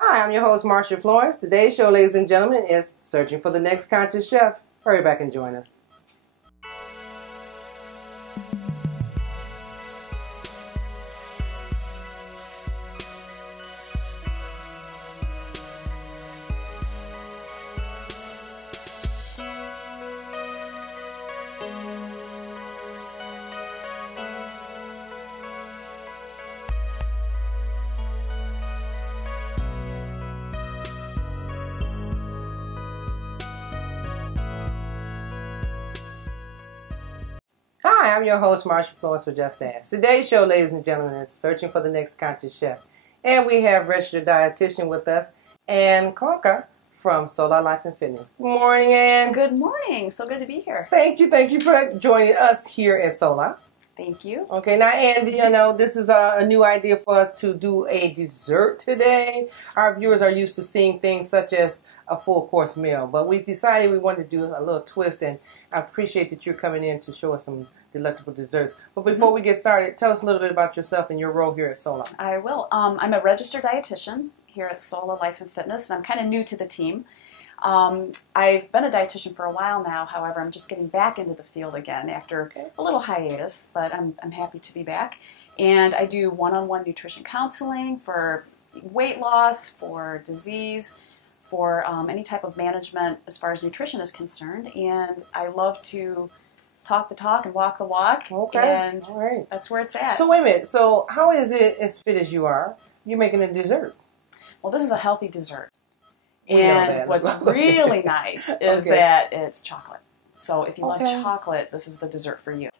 Hi, I'm your host, Marcia Florence. Today's show, ladies and gentlemen, is Searching for the Next Conscious Chef. Hurry back and join us. Hi, I'm your host, Marcia Florence for Just Ask. Today's show, ladies and gentlemen, is Searching for the Next Conscious Chef. And we have registered dietitian with us, Ann Klauke from Sola Life and Fitness. Good morning, Ann. Good morning. So good to be here. Thank you for joining us here at Sola. Thank you. Okay, now, Ann, you know, this is a new idea for us to do a dessert today. Our viewers are used to seeing things such as a full course meal, but we decided we wanted to do a little twist, and I appreciate that you're coming in to show us some delectable desserts. But before we get started, tell us a little bit about yourself and your role here at Sola. I will. I'm a registered dietitian here at Sola Life and Fitness, and I'm kind of new to the team. I've been a dietitian for a while now. However, I'm just getting back into the field again after a little hiatus, but I'm happy to be back. And I do one-on-one nutrition counseling for weight loss, for disease, for any type of management as far as nutrition is concerned. And I love to talk the talk and walk the walk. Okay. And all right. That's where it's at. So wait a minute. So how is it, as fit as you are, you're making a dessert? Well, this is a healthy dessert. We know that. And what's really nice is that it's chocolate. So if you like chocolate, this is the dessert for you.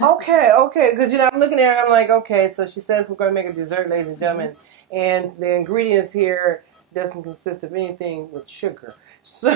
Okay. Because, you know, I'm looking at her and I'm like, okay, so she said we're going to make a dessert, ladies and gentlemen, and the ingredients here doesn't consist of anything with sugar. So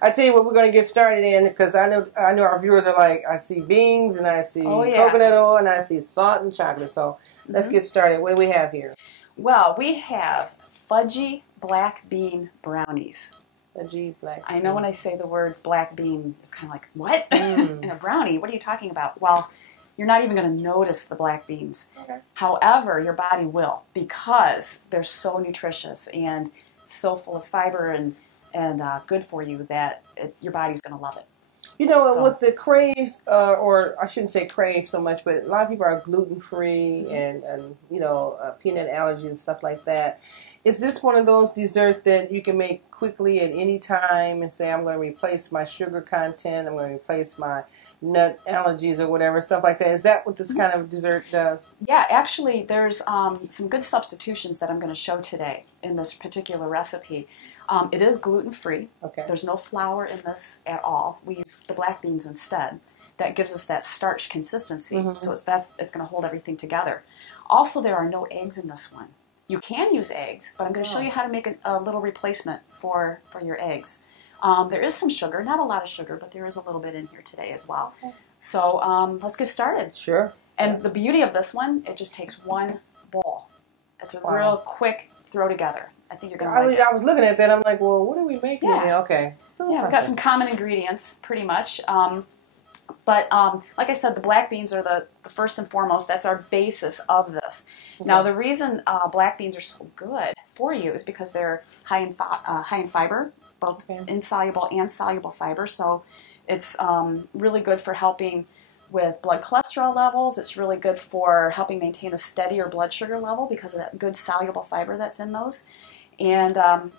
I tell you what, we're going to get started in, because I know our viewers are like, I see beans and I see coconut oil and I see salt and chocolate. So let's get started. What do we have here? Well, we have fudgy black bean brownies. Fudgy black bean. I know when I say the words black bean, it's kind of like, what? In a brownie? What are you talking about? Well, you're not even going to notice the black beans. Okay. However, your body will, because they're so nutritious and so full of fiber and good for you that your body's going to love it. You know, with the crave, or I shouldn't say crave so much, but a lot of people are gluten-free and you know, peanut allergy and stuff like that. Is this one of those desserts that you can make quickly at any time and say, I'm going to replace my sugar content, I'm going to replace my nut allergies or whatever, stuff like that? Is that what this kind of dessert does? Yeah, actually, there's some good substitutions that I'm going to show today in this particular recipe. It is gluten-free. Okay. There's no flour in this at all. We use the black beans instead. That gives us that starch consistency, so it's going to hold everything together. Also, there are no eggs in this one. You can use eggs, but I'm going to show you how to make a little replacement for your eggs. There is some sugar, not a lot of sugar, but there is a little bit in here today as well. Okay. So let's get started. Sure. And the beauty of this one, it just takes one bowl. It's a real quick throw together. I think you're going to like it. I was looking at that. I'm like, well, what are we making? Yeah. Okay. Yeah, we've got some common ingredients, pretty much. But like I said, the black beans are the first and foremost. That's our basis of this. Okay. Now, the reason black beans are so good for you is because they're high in fiber, both insoluble and soluble fiber. So it's really good for helping with blood cholesterol levels. It's really good for helping maintain a steadier blood sugar level because of that good soluble fiber that's in those. And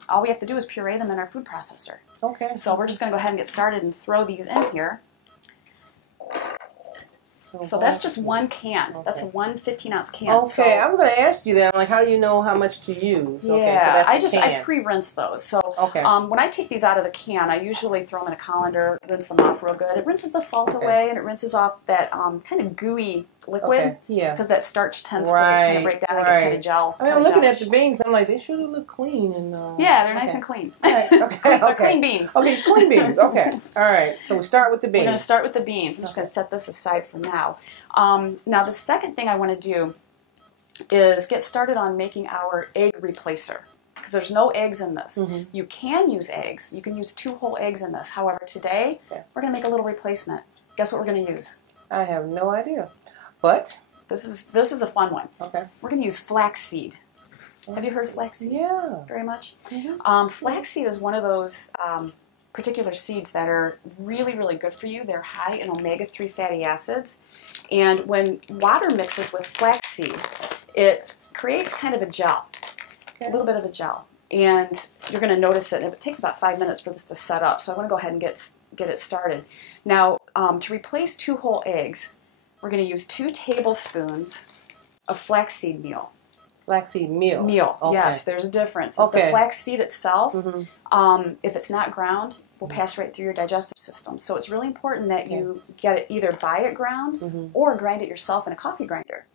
all we have to do is puree them in our food processor. Okay. So we're just going to go ahead and get started and throw these in here. So that's just one can. Okay. That's a 1 15-ounce can. Okay, so I'm going to ask you that. I'm like, how do you know how much to use? Yeah, okay, so I pre-rinse those. So when I take these out of the can, I usually throw them in a colander, rinse them off real good. It rinses the salt away, and it rinses off that kind of gooey liquid. Yeah. Because that starch tends to kind of break down and just kind of gel. I mean, I'm looking at the beans. I'm like, they should look clean. And yeah, they're nice and clean. They're clean beans. Okay, clean beans. Okay. All right. So we start with the beans. We're going to start with the beans. I'm just going to set this aside for now. Now, the second thing I want to do is get started on making our egg replacer, because there's no eggs in this. You can use eggs. You can use 2 whole eggs in this. However, today, we're going to make a little replacement. Guess what we're going to use? I have no idea. But this is a fun one. Okay. We're going to use flaxseed. Have you heard of flaxseed? Yeah. Very much. Mm-hmm. Flaxseed is one of those particular seeds that are really, really good for you. They're high in omega-3 fatty acids. And when water mixes with flaxseed, it creates kind of a gel, a little bit of a gel. And you're going to notice it. It takes about 5 minutes for this to set up. So I want to go ahead and get it started. Now, to replace 2 whole eggs, we're going to use 2 tablespoons of flaxseed meal. Flaxseed meal. Meal, okay. Yes, there's a difference. Okay. The flaxseed itself, mm-hmm. If it's not ground, will pass right through your digestive system. So it's really important that you get it either buy it ground or grind it yourself in a coffee grinder.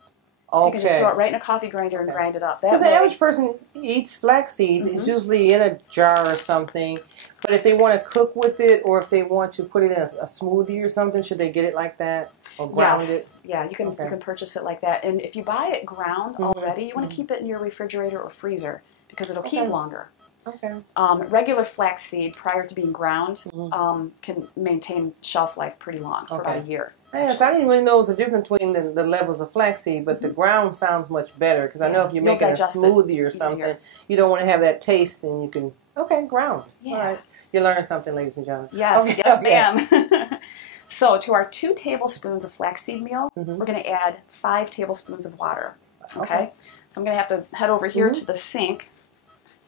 So you can just throw it right in a coffee grinder and grind it up. Because the average person eats flax seeds. It's usually in a jar or something. But if they want to cook with it, or if they want to put it in a smoothie or something, should they get it like that or ground it? Yeah, you can purchase it like that. And if you buy it ground already, you want to keep it in your refrigerator or freezer because it'll keep longer. Okay. Regular flaxseed, prior to being ground, can maintain shelf life pretty long, for about a year. Yes, I didn't really know there was a difference between the levels of flaxseed, but the ground sounds much better because I know if you're making a smoothie or something, you don't want to have that taste, and you can ground. Yeah. All right. You learned something, ladies and gentlemen. Yes, yes, ma'am. So to our 2 tablespoons of flaxseed meal, we're going to add 5 tablespoons of water. Okay. So I'm going to have to head over here to the sink.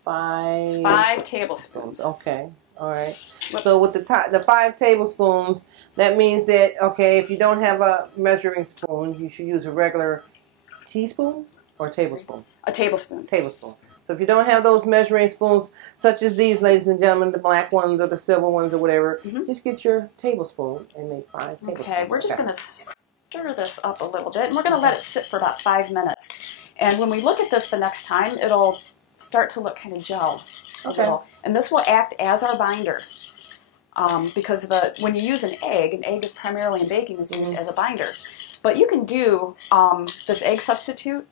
5 tablespoons. Okay. All right. So with the 5 tablespoons, that means that, if you don't have a measuring spoon, you should use a regular teaspoon or tablespoon? A tablespoon. Tablespoon. So if you don't have those measuring spoons, such as these, ladies and gentlemen, the black ones or the silver ones or whatever, just get your tablespoon and make 5 tablespoons. Okay, we're just going to stir this up a little bit, and we're going to let it sit for about 5 minutes. And when we look at this the next time, it'll start to look kind of gel a little. And this will act as our binder. Because when you use an egg primarily in baking is used as a binder. But you can do this egg substitute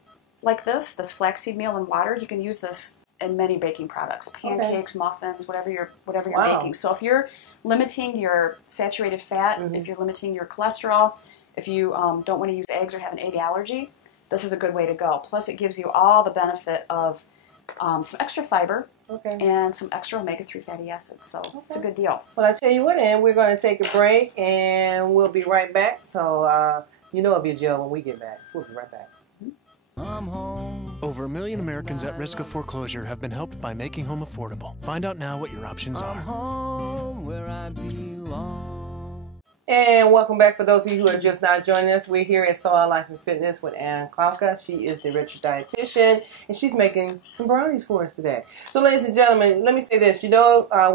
like this flaxseed meal and water. You can use this in many baking products, pancakes, muffins, whatever you're baking. So if you're limiting your saturated fat, if you're limiting your cholesterol, if you don't want to use eggs or have an egg allergy, this is a good way to go. Plus it gives you all the benefit of some extra fiber and some extra omega-3 fatty acids. So it's a good deal. Well, I tell you what, and we're going to take a break, and we'll be right back. So it'll be a gel when we get back. We'll be right back. I'm home. Over 1 million Americans at risk of foreclosure have been helped by making home affordable. Find out now what your options are. I'm home where I belong. And welcome back. For those of you who are just now joining us, we're here at Sola Life and Fitness with Ann Klauke. She is the registered dietitian, and she's making some brownies for us today. So, ladies and gentlemen, let me say this. We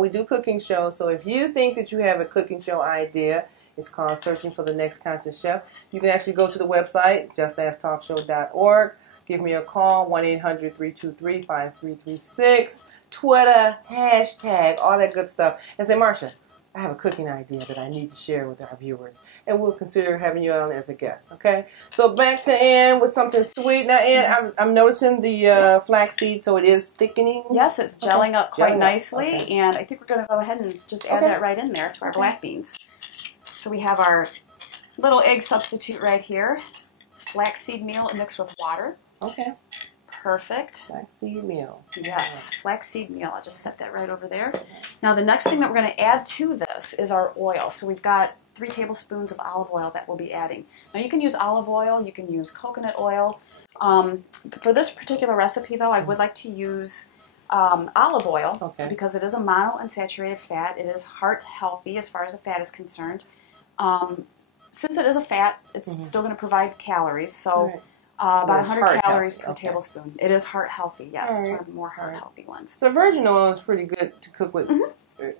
do cooking shows, so if you think that you have a cooking show idea, it's called Searching for the Next Conscious Chef. You can actually go to the website, justasktalkshow.org. Give me a call, 1-800-323-5336. Twitter, hashtag, all that good stuff. And say, Marsha, I have a cooking idea that I need to share with our viewers. And we'll consider having you on as a guest, okay? So back to Ann with something sweet. Now, Ann, I'm noticing the flaxseed, so it is thickening. Yes, it's gelling up quite nicely. And I think we're going to go ahead and just add that right in there to our black beans. So we have our little egg substitute right here. Flaxseed meal mixed with water. Okay. Perfect. Flaxseed meal. Yes, flaxseed meal. I'll just set that right over there. Now the next thing that we're going to add to this is our oil. So we've got 3 tablespoons of olive oil that we'll be adding. Now you can use olive oil, you can use coconut oil. For this particular recipe though, I would like to use olive oil because it is a monounsaturated fat. It is heart healthy as far as the fat is concerned. Since it is a fat, it's still going to provide calories. So about 100 calories per tablespoon. It is heart healthy, yes. It's one of the more heart healthy ones. So virgin oil is pretty good to cook with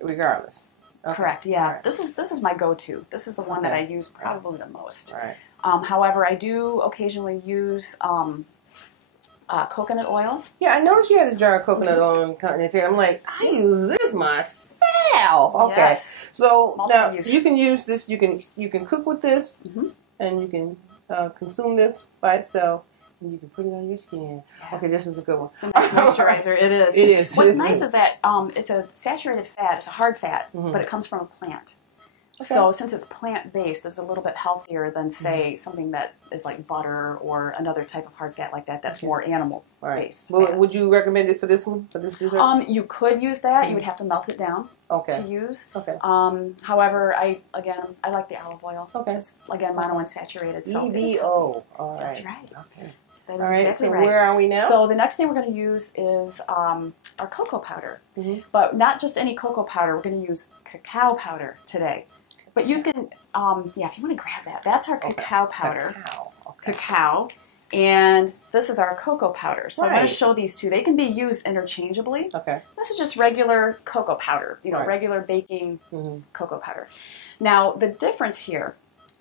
regardless. Correct, yeah. This is my go-to. This is the one that I use probably the most. Right. However, I do occasionally use coconut oil. Yeah, I noticed you had a jar of coconut oil in continental. I'm like, I use this myself. Okay. Yes. So now you can use this. You can cook with this, and you can consume this by itself, and you can put it on your skin. Okay, this is a good one. It's a nice moisturizer. It is. It is. What's nice is that it's a saturated fat. It's a hard fat, but it comes from a plant. So since it's plant-based, it's a little bit healthier than, say, something that is like butter or another type of hard fat like that that's more animal-based. Well, would you recommend it for this one, for this dessert? You could use that. You would have to melt it down to use. However, I like the olive oil. It's, again, monounsaturated. So EVO. All right. That's right. Okay. That is exactly right. Where are we now? So the next thing we're going to use is our cocoa powder. But not just any cocoa powder. We're going to use cacao powder today. But you can, if you want to grab that, that's our cacao powder. Cacao. And this is our cocoa powder. So I'm going to show these two. They can be used interchangeably. This is just regular cocoa powder, regular baking cocoa powder. Now, the difference here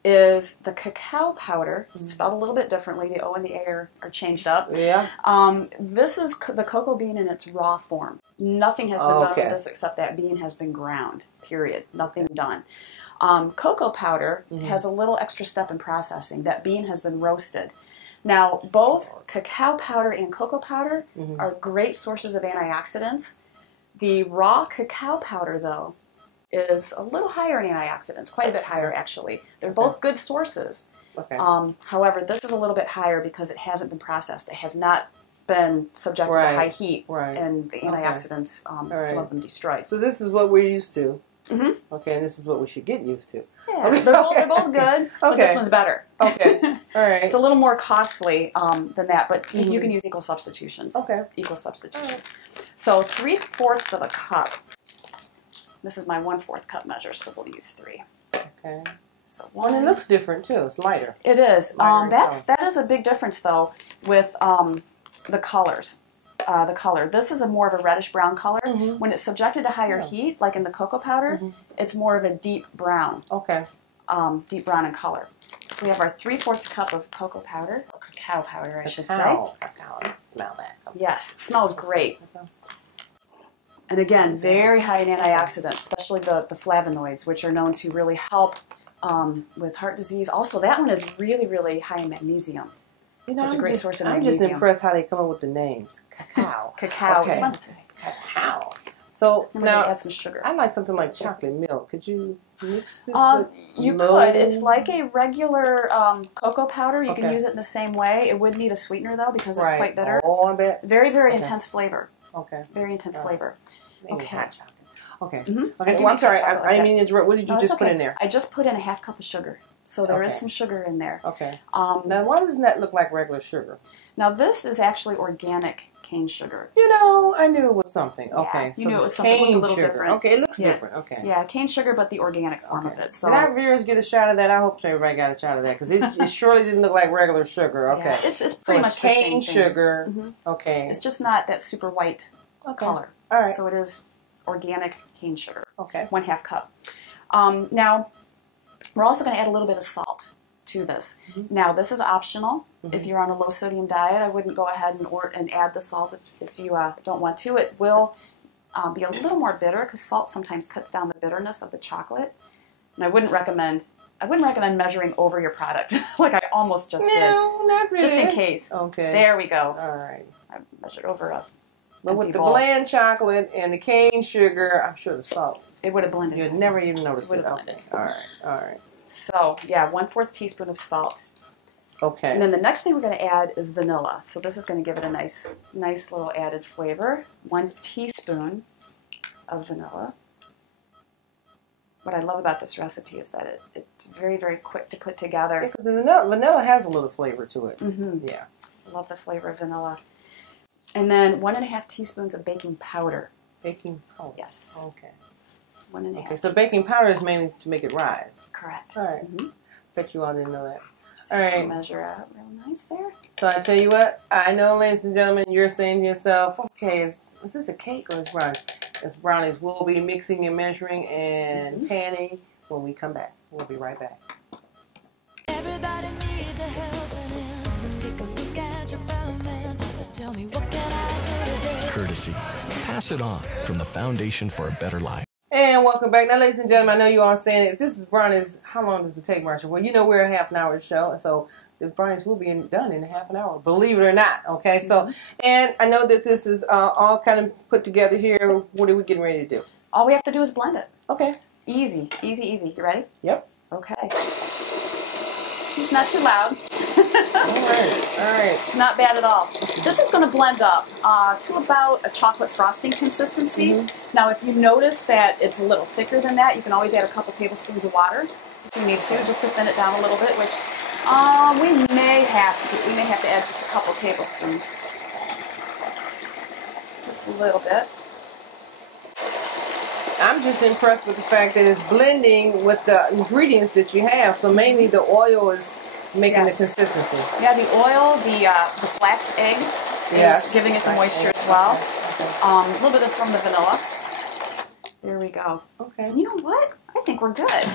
is the cacao powder, spelled a little bit differently. The O and the A are changed up. This is the cocoa bean in its raw form. Nothing has been done with this except that bean has been ground, period. Nothing done. Cocoa powder has a little extra step in processing. That bean has been roasted. Now, both cacao powder and cocoa powder are great sources of antioxidants. The raw cacao powder, though, is a little higher in antioxidants, quite a bit higher, actually. They're both good sources. However, this is a little bit higher because it hasn't been processed. It has not been subjected to high heat, and the antioxidants, some of them destroyed. So this is what we're used to. Okay, and this is what we should get used to. Yeah, they're both good, but this one's better. All right. It's a little more costly than that, but you can use equal substitutions. Equal substitutions. So 3/4 of a cup. This is my 1/4 cup measure, so we'll use 3. So and it looks different too. It's lighter. It is. That is a big difference though with the colors. The color. This is a more of a reddish brown color. When it's subjected to higher heat, like in the cocoa powder, it's more of a deep brown. Deep brown in color. So we have our 3/4 cup of cocoa powder, or cacao powder, I should say. Cacao. Smell that. Yes, it smells great. And again, very high in antioxidants, especially the flavonoids, which are known to really help with heart disease. Also, that one is really, really high in magnesium. So it's a great source of magnesium. I'm just impressed how they come up with the names. Cacao. Cacao. It's fun to say. Cacao. So now add some sugar. I like something like chocolate milk. Could you mix this with You could. It's like a regular cocoa powder. You can use it in the same way. It would need a sweetener though because it's quite bitter. Oh, I bet. Very, very intense flavor. Very intense flavor. Okay. Well, I'm sorry. I didn't mean to interrupt. What did you just put in there? I just put in a 1/2 cup of sugar. So there is some sugar in there. Now, why doesn't that look like regular sugar? Now, this is actually organic cane sugar. I knew it was something. You knew it was something a little different. It looks different. Yeah, cane sugar, but the organic form of it. So did our viewers get a shot of that? I hope everybody got a shot of that because it surely didn't look like regular sugar. Yeah, it's pretty much the cane same sugar. thing. It's just not that super white color. All right. So it is organic cane sugar. 1/2 cup. Now, we're also going to add a little bit of salt to this. Now, this is optional. If you're on a low-sodium diet, I wouldn't go ahead and add the salt if you don't want to. It will be a little more bitter because salt sometimes cuts down the bitterness of the chocolate. And I wouldn't recommend measuring over your product like I almost just did. No, not really. Just in case. There we go. All right. I measured over a But with the bland chocolate and the cane sugar, I'm sure the salt. It would have blended. You'd never even notice it. Blended. All right. So, yeah, 1/4 teaspoon of salt. And then the next thing we're going to add is vanilla. So this is going to give it a nice little added flavor. 1 teaspoon of vanilla. What I love about this recipe is that it's very, very quick to put together. Yeah, because the vanilla has a little flavor to it. Yeah. I love the flavor of vanilla. And then 1.5 teaspoons of baking powder. Baking powder? Yes. 1.5. Okay, so baking powder is mainly to make it rise. Correct. All right. Bet you all didn't know that. Just all right. Measure out real nice there. So I tell you what, I know, ladies and gentlemen, you're saying to yourself, okay, is this a cake or is brownie? It's brownies. We'll be mixing and measuring and panning when we come back. We'll be right back. Everybody needs a helping hand. Take a look at your fellow man. Tell me what can I do? Courtesy. Pass it on from the Foundation for a Better Life. And welcome back. Now, ladies and gentlemen, I know you all saying, if this is brownies, how long does it take, Marcia? Well, we're a half an hour show, so the brownies will be done in a half an hour, believe it or not, okay? So, and I know that this is all kind of put together here. What are we getting ready to do? All we have to do is blend it. Okay. Easy, easy, easy. You ready? Yep. Okay. It's not too loud. All right. It's not bad at all. This is going to blend up to about a chocolate frosting consistency. Now, if you notice that it's a little thicker than that, you can always add a couple tablespoons of water if you need to, just to thin it down a little bit, which we may have to. We may have to add just a couple tablespoons. Just a little bit. I'm just impressed with the fact that it's blending with the ingredients that you have. So mainly the oil is making the consistency. Yeah, the oil, the flax egg is giving it the moisture as well. Okay. A little bit from the vanilla. There we go. Okay. You know what? I think we're good.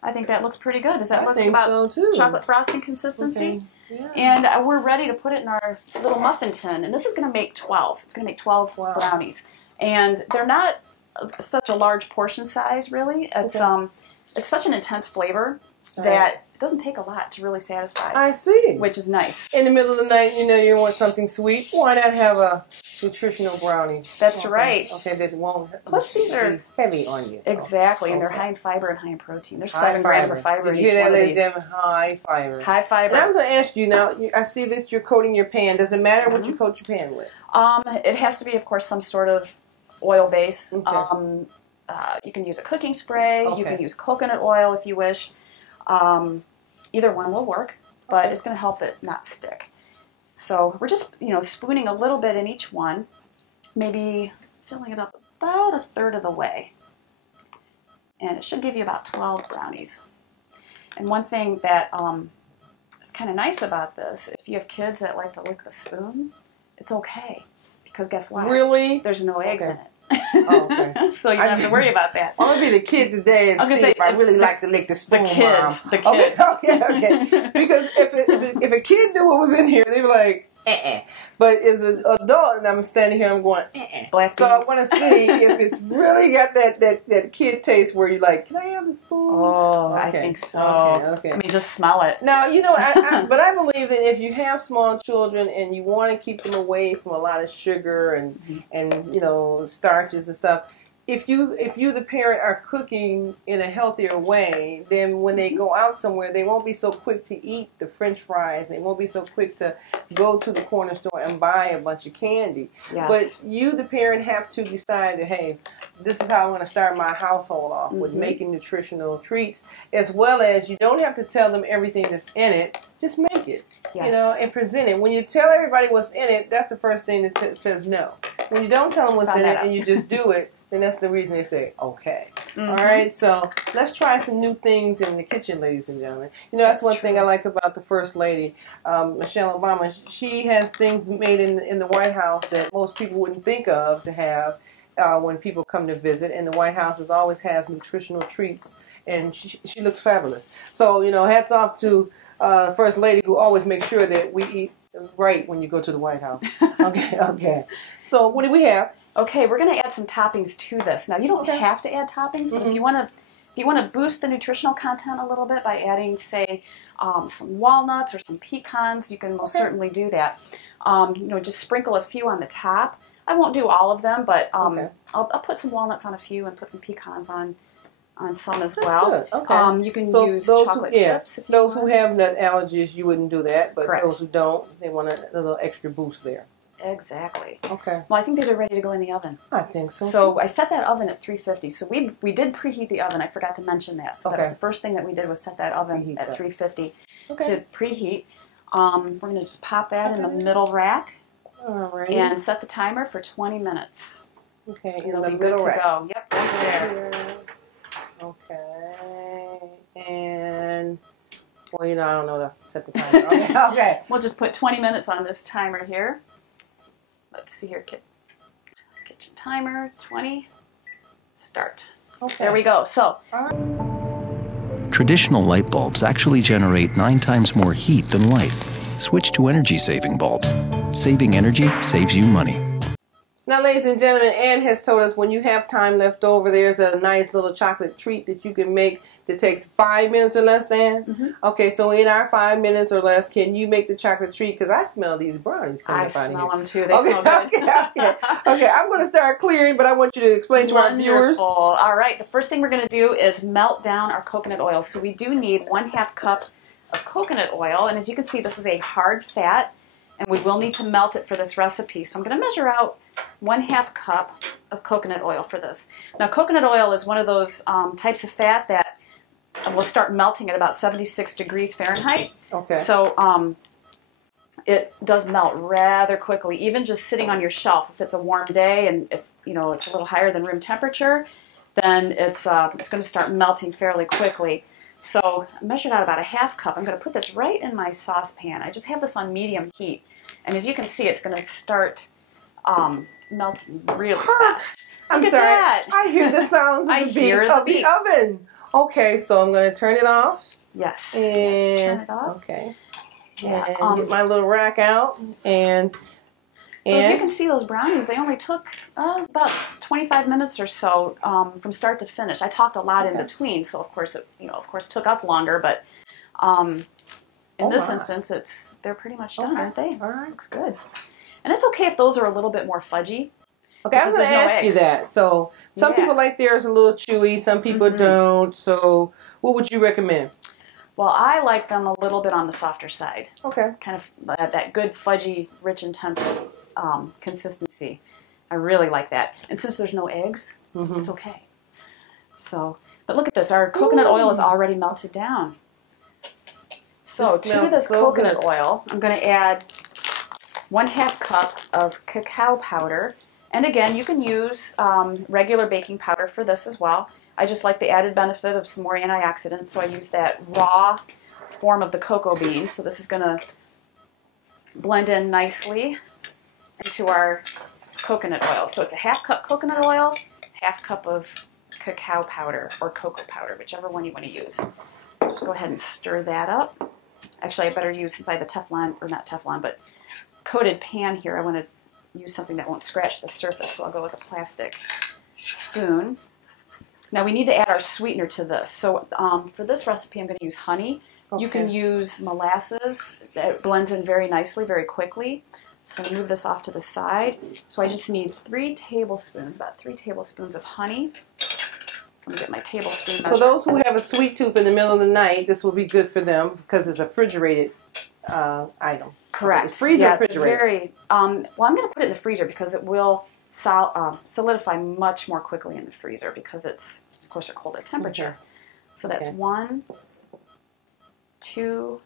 I think that looks pretty good. Does that look think about so too. chocolate frosting consistency? Okay. Yeah. And we're ready to put it in our little muffin tin. And this is going to make 12. It's going to make 12 brownies. And they're not such a large portion size, really. It's such an intense flavor that it doesn't take a lot to really satisfy. I see. Which is nice. In the middle of the night, you want something sweet. Why not have a nutritional brownie? That's right. Okay, that won't. Plus, these are heavy on you. Exactly, and they're high in fiber and high in protein. There's 7 grams of fiber in Did you each hear one that, of ladies these. and gentlemen? High fiber. High fiber. And I was going to ask you now. I see that you're coating your pan. Does it matter what you coat your pan with? It has to be, of course, some sort of oil base. Okay. You can use a cooking spray. Okay. You can use coconut oil if you wish. Either one will work, but it's going to help it not stick. So we're just, spooning a little bit in each one, maybe filling it up about a third of the way. And it should give you about 12 brownies. And one thing that is kind of nice about this, if you have kids that like to lick the spoon, it's okay. Because guess what? Really? There's no eggs in it. Oh, okay. So you don't have to worry about that. I'm gonna be the kid today and see if I really like to lick the spoon. The kids. Mom. The kids. Okay. Because if a kid knew what was in here, they'd be like, But as an adult, and I'm standing here, I'm going, Black So I beans. want to see if it's really got that kid taste where you're like, can I have the spoon? Oh, I Okay. think so. Okay. I mean, just smell it. Now, but I believe that if you have small children and you want to keep them away from a lot of sugar and starches and stuff, if you the parent are cooking in a healthier way, then when they go out somewhere, they won't be so quick to eat the French fries. They won't be so quick to go to the corner store and buy a bunch of candy. Yes. But you, the parent, have to decide that, hey, this is how I'm going to start my household off with making nutritional treats, as well as you don't have to tell them everything that's in it. Just make it, and present it. When you tell everybody what's in it, that's the first thing that says no. When you don't tell them what's in it and you just do it, then that's the reason they say, okay. All right, so let's try some new things in the kitchen, ladies and gentlemen. That's one thing I like about the First Lady, Michelle Obama. She has things made in the White House that most people wouldn't think of to have when people come to visit. And the White Houses always have nutritional treats, and she looks fabulous. So, hats off to First Lady, who always makes sure that we eat right when you go to the White House. Okay. So what do we have? Okay, we're going to add some toppings to this. Now, you don't have to add toppings, but if you want to boost the nutritional content a little bit by adding, say, some walnuts or some pecans, you can most certainly do that. Just sprinkle a few on the top. I won't do all of them, but I'll put some walnuts on a few and put some pecans on some as well. Good. Okay. You can use chocolate chips. If you those want. who have nut allergies, you wouldn't do that, but Correct. those who don't, they want a little extra boost there. Exactly. Okay. Well, I think these are ready to go in the oven. I think so. So I set that oven at 350. So we did preheat the oven. I forgot to mention that. So that was the first thing that we did was set that oven at 350 to preheat. We're going to just pop that in the middle rack All right. and set the timer for 20 minutes. Okay, It'll be good to go. Yep, right there. Okay. And, well, I don't know. That's set the timer. Okay. We'll just put 20 minutes on this timer here. Let's see here, kitchen timer, 20, start. Okay. There we go. So, Traditional light bulbs actually generate 9 times more heat than light. Switch to energy-saving bulbs. Saving energy saves you money. Now, ladies and gentlemen, Ann has told us when you have time left over, there's a nice little chocolate treat that you can make that takes 5 minutes or less, Ann. Mm-hmm. Okay, so in our 5 minutes or less, can you make the chocolate treat? Because I smell these brownies coming up out of here. I smell them too. They smell good. Okay, I'm going to start clearing, but I want you to explain to our viewers. All right, the first thing we're going to do is melt down our coconut oil. So we do need 1/2 cup of coconut oil, and as you can see, this is a hard fat, and we will need to melt it for this recipe. So I'm going to measure out 1/2 cup of coconut oil for this. Now, coconut oil is one of those types of fat that will start melting at about 76 degrees Fahrenheit. Okay. So it does melt rather quickly, even just sitting on your shelf. If it's a warm day and if it's a little higher than room temperature, then it's going to start melting fairly quickly. So I measured out about 1/2 cup. I'm going to put this right in my saucepan. I just have this on medium heat, and as you can see, it's going to start melting really fast. I'm Look sorry. at that. I hear the sounds of the beat of the oven. Okay, so I'm going to turn it off. Yes. And Yes, turn it off. Okay. Yeah. And get my little rack out. And so as you can see, those brownies, they only took about 25 minutes or so from start to finish. I talked a lot in between, so of course it took us longer, but in this instance, they're pretty much done, aren't they? All right. Looks good. And it's okay if those are a little bit more fudgy. Okay, I was going to ask you that. So some people like theirs a little chewy, some people don't. So what would you recommend? Well, I like them a little bit on the softer side. Okay. Kind of that good fudgy, rich, intense consistency. I really like that. And since there's no eggs, it's okay. So, but look at this. Our coconut oil is already melted down. So to this coconut oil, I'm going to add 1/2 cup of cacao powder. And again, you can use regular baking powder for this as well. I just like the added benefit of some more antioxidants, so I use that raw form of the cocoa beans. So this is going to blend in nicely into our coconut oil. So it's 1/2 cup coconut oil, 1/2 cup of cacao powder or cocoa powder, whichever one you want to use. Just go ahead and stir that up. Actually, I better use, since I have a Teflon, or not Teflon, but coated pan here, I want to use something that won't scratch the surface, so I'll go with a plastic spoon. Now we need to add our sweetener to this. So for this recipe, I'm going to use honey. Okay. You can use molasses. It blends in very nicely, very quickly. Just going to move this off to the side. So I just need 3 tablespoons, about 3 tablespoons of honey. So I'm going to get my tablespoon measure. So those who have a sweet tooth in the middle of the night, this will be good for them because it's a refrigerated item. Correct. It's freezer refrigerated. It's very, well, I'm going to put it in the freezer because it will solidify much more quickly in the freezer because it's, of course, a colder temperature. So that's 1, 2,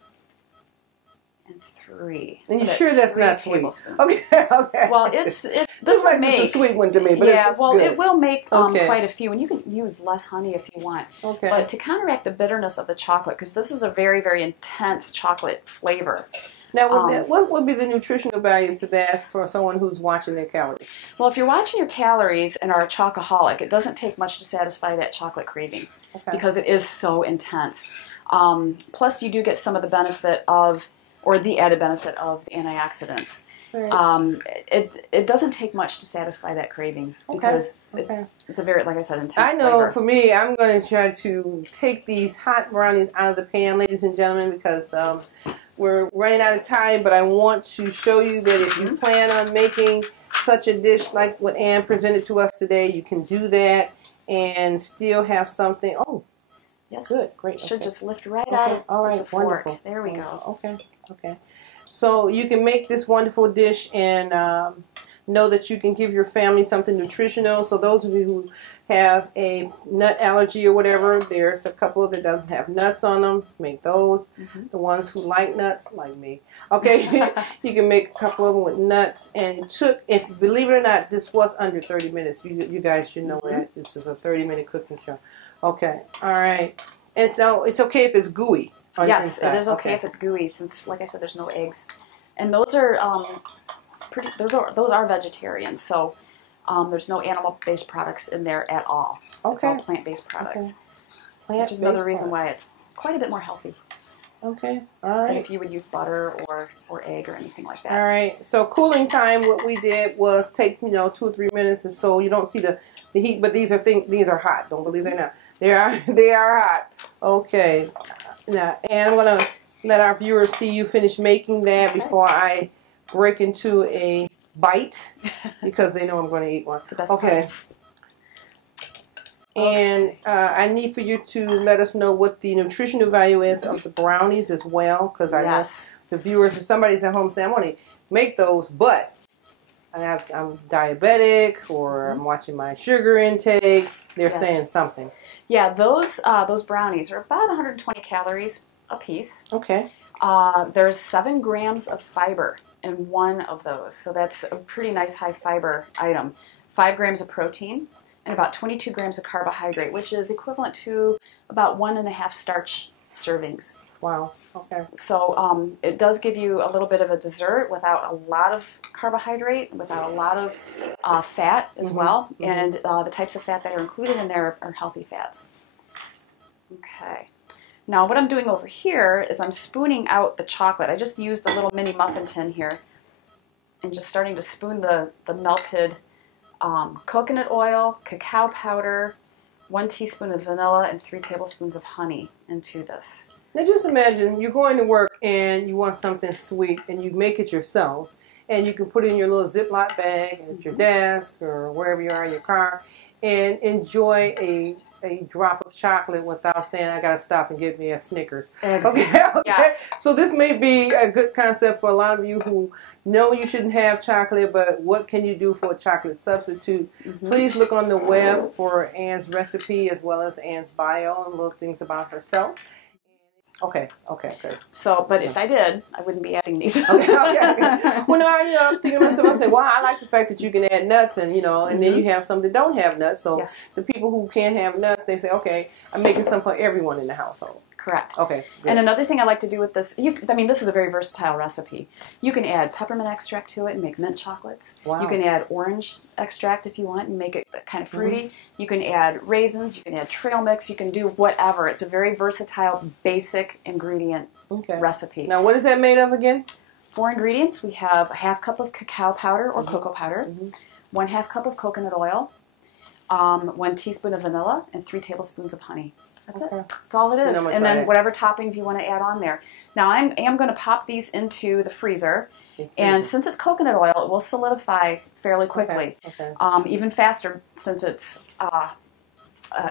and 3. And so you sure that's not sweet? Okay, okay. Well, this looks like it's a sweet one to me, but yeah, it looks good. It will make quite a few, and you can use less honey if you want. Okay. But to counteract the bitterness of the chocolate, because this is a very, very intense chocolate flavor. Now, what would be the nutritional value to that for someone who's watching their calories? Well, if you're watching your calories and are a chocoholic, it doesn't take much to satisfy that chocolate craving because it is so intense. Plus, you do get some of the benefit of, or the added benefit of, the antioxidants. Right. It doesn't take much to satisfy that craving because it's a very, like I said, intense I know flavor. For me, I'm going to try to take these hot brownies out of the pan, ladies and gentlemen, because we're running out of time, but I want to show you that if you plan on making such a dish like what Ann presented to us today, you can do that and still have something. Oh, yes, good, great. It should just lift right out of the fork. Wonderful. There we go. Okay. So you can make this wonderful dish and know that you can give your family something nutritional. So those of you who have a nut allergy or whatever, there's a couple that doesn't have nuts on them. Make those. The ones who like nuts, like me. Okay, you can make a couple of them with nuts. And it took, if believe it or not, this was under 30 minutes. You guys should know that. This is a 30-minute cooking show. Okay, all right. And so it's okay if it's gooey. Yes, it is okay if it's gooey, since, like I said, there's no eggs. And those are those are vegetarian, so there's no animal-based products in there at all. It's all plant-based products, which is another reason why it's quite a bit more healthy. Okay. All than right. if you would use butter or egg or anything like that. All right. So cooling time, what we did was take 2 or 3 minutes, and so you don't see the heat. But these are hot. Don't believe they're not. They are hot. Okay. Now, and I'm gonna let our viewers see you finish making that before I break into a bite because they know I'm going to eat one. The best okay. part. And I need for you to let us know what the nutritional value is of the brownies as well, because I know the viewers, if somebody's at home saying, I want to make those, but I'm diabetic or I'm watching my sugar intake, they're saying something. Yeah, those brownies are about 120 calories a piece. Okay. There's 7 grams of fiber in one of those, so that's a pretty nice high fiber item. 5 grams of protein and about 22 grams of carbohydrate, which is equivalent to about 1.5 starch servings. Wow. Okay. So it does give you a little bit of a dessert without a lot of carbohydrate, without a lot of fat as well, and the types of fat that are included in there are healthy fats. Okay. Now what I'm doing over here is I'm spooning out the chocolate. I just used a little mini muffin tin here and just starting to spoon the melted coconut oil, cacao powder, 1 teaspoon of vanilla, and 3 tablespoons of honey into this. Now just imagine you're going to work and you want something sweet and you make it yourself and you can put it in your little Ziploc bag at your desk or wherever you are in your car and enjoy a drop of chocolate without saying, I got to stop and get me a Snickers. Exactly. Okay. Yes. So this may be a good concept for a lot of you who know you shouldn't have chocolate, but what can you do for a chocolate substitute? Please look on the web for Ann's recipe as well as Ann's bio and little things about herself. Okay, good. So, but if I did, I wouldn't be adding these. Okay. Well, no, I'm thinking to myself, I say, well, I like the fact that you can add nuts and, and then you have some that don't have nuts. So the people who can't have nuts, they say, okay, I'm making some for everyone in the household. Correct. Okay. Good. And another thing I like to do with this, this is a very versatile recipe. You can add peppermint extract to it and make mint chocolates. Wow. You can add orange extract if you want and make it kind of fruity. You can add raisins. You can add trail mix. You can do whatever. It's a very versatile, basic ingredient recipe. Now, what is that made of again? 4 ingredients. We have a 1/2 cup of cacao powder or cocoa powder, 1/2 cup of coconut oil, 1 teaspoon of vanilla, and 3 tablespoons of honey. That's it. That's all it is. And then whatever toppings you want to add on there. Now I am going to pop these into the freezer. And since it's coconut oil, it will solidify fairly quickly. Even faster since it's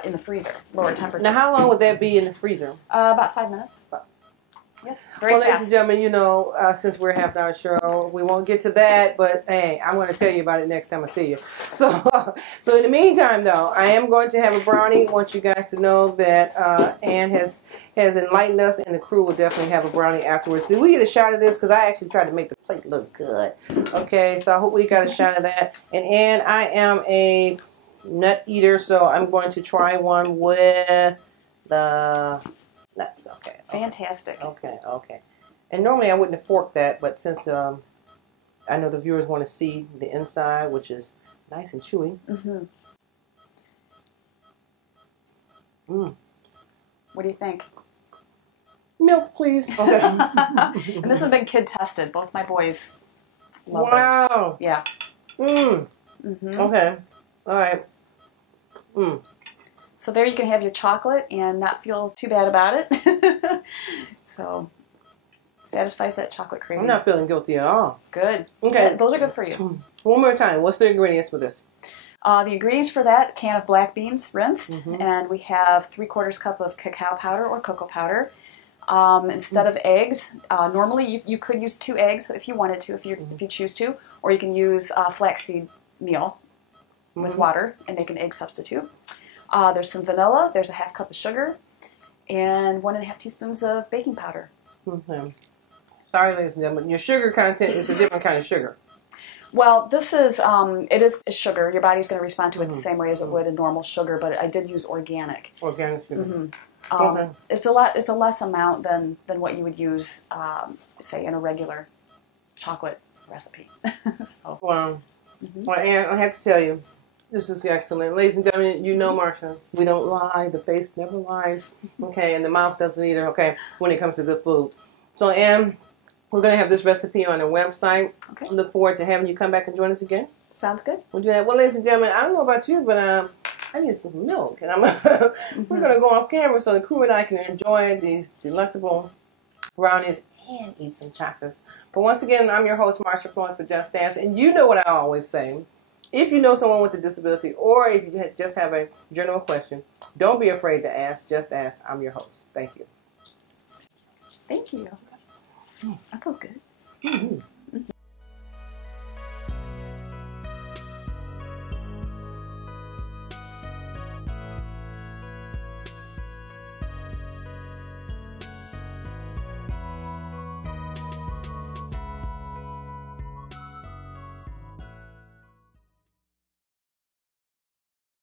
in the freezer, lower temperature. Now how long would that be in the freezer? About 5 minutes. Yeah, very fast. Ladies and gentlemen, since we're half an hour show, we won't get to that, but hey, I'm going to tell you about it next time I see you. So in the meantime, though, I am going to have a brownie. I want you guys to know that Ann has enlightened us, and the crew will definitely have a brownie afterwards. Did we get a shot of this? Because I actually tried to make the plate look good. Okay, so I hope we got a shot of that. And Ann, I am a nut eater, so I'm going to try one with the nuts. Okay. Fantastic. Okay. And normally I wouldn't have forked that, but since I know the viewers want to see the inside, which is nice and chewy. What do you think? Milk, please. Okay. And this has been kid tested. Both my boys love wow. this. Yeah. Okay. All right. So there you can have your chocolate and not feel too bad about it. So satisfies that chocolate craving. I'm not feeling guilty at all. Good. Okay. Yeah, those are good for you. One more time. What's the ingredients for this? The ingredients for that, can of black beans rinsed, and we have 3/4 cup of cacao powder or cocoa powder. Instead of eggs, normally you could use 2 eggs if you wanted to, if you choose to, or you can use flaxseed meal with water and make an egg substitute. There's some vanilla, there's a 1/2 cup of sugar, and 1.5 teaspoons of baking powder. Sorry, ladies and gentlemen, your sugar content is a different kind of sugar. Well, this is, it is sugar. Your body's going to respond to it the same way as it would a normal sugar, but I did use organic. Organic sugar. It's a less amount than what you would use, say, in a regular chocolate recipe. So. Wow. Well, Ann, I have to tell you, This is excellent. Ladies and gentlemen, you know Marsha. We don't lie. The face never lies. Okay, and the mouth doesn't either, okay, when it comes to good food. So, Em, we're going to have this recipe on our website. Okay. Look forward to having you come back and join us again. Sounds good. We'll do that. Well, ladies and gentlemen, I don't know about you, but I need some milk. And we're going to go off camera so the crew and I can enjoy these delectable brownies and eat some chocolates. But once again, I'm your host, Marsha Florence for Just Dance. And you know what I always say. If you know someone with a disability or if you just have a general question, don't be afraid to ask. Just ask. I'm your host. Thank you. Thank you. That feels good. Mm-hmm.